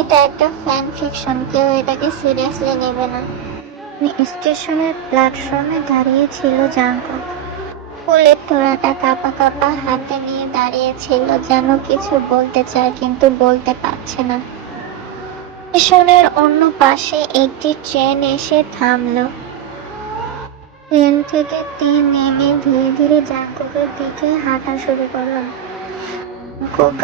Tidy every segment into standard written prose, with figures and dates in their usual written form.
এটা একটা fan fiction, কেউ এটাকে সিরিয়াসলি নেবে না। স্টেশনের প্ল্যাটফর্মে দাঁড়িয়ে ছিল জাঙ্কুক। ফুলের তোড়াটা কাঁপা কাঁপা হাতে নিয়ে দাঁড়িয়ে ছিল, যেন কিছু বলতে চায় কিন্তু বলতে পারছে না। স্টেশনের অন্য পাশে একটি ট্রেন এসে থামলো। ট্রেন থেকে নেমে ধীরে ধীরে জাঙ্কুকের দিকে হাঁটা শুরু করলো। জাঙ্কুক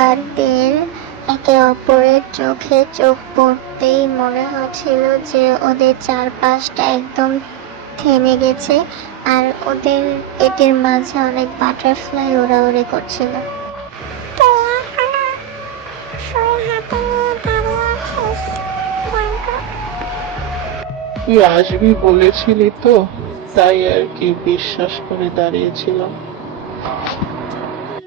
একে অপরের চোখে চোখ পড়তেই মনে হচ্ছিল যে ওদের চারপাশটা একদম থেমে গেছে, আর ওদের পেটের মাঝে অনেক বাটারফ্লাই ওড়াউড়ি করছিল। তুই আসবি বলেছিলি তো, তাই আর কি বিশ্বাস করে দাঁড়িয়েছিলাম।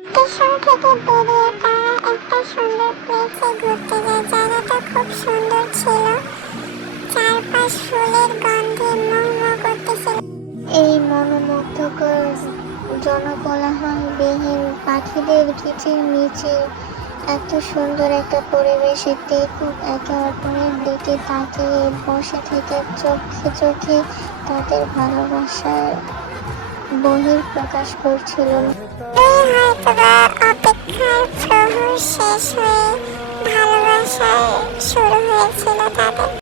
স্টেশন থেকে বেরিয়ে তারা একটা সুন্দর প্লেসে ঘুরতে যায়। জায়গাটা খুব সুন্দর ছিল, চারপাশ ফুলের গন্ধে মহমহ করতেছিল। এই মনোমুগ্ধকর জনকোলাহলবিহীন পাখিদের কিচিরমিচির, এত সুন্দর একটা পরিবেশে খুব একে অপরের দিকে তাকিয়ে বসে থেকে চোখে চোখে তাদের ভালোবাসার বহিঃপ্রকাশ করছিল। হয়তোবা অপেক্ষার প্রহর শেষ হয়ে ভালোবাসায় শুরু হয়েছিল তাদের।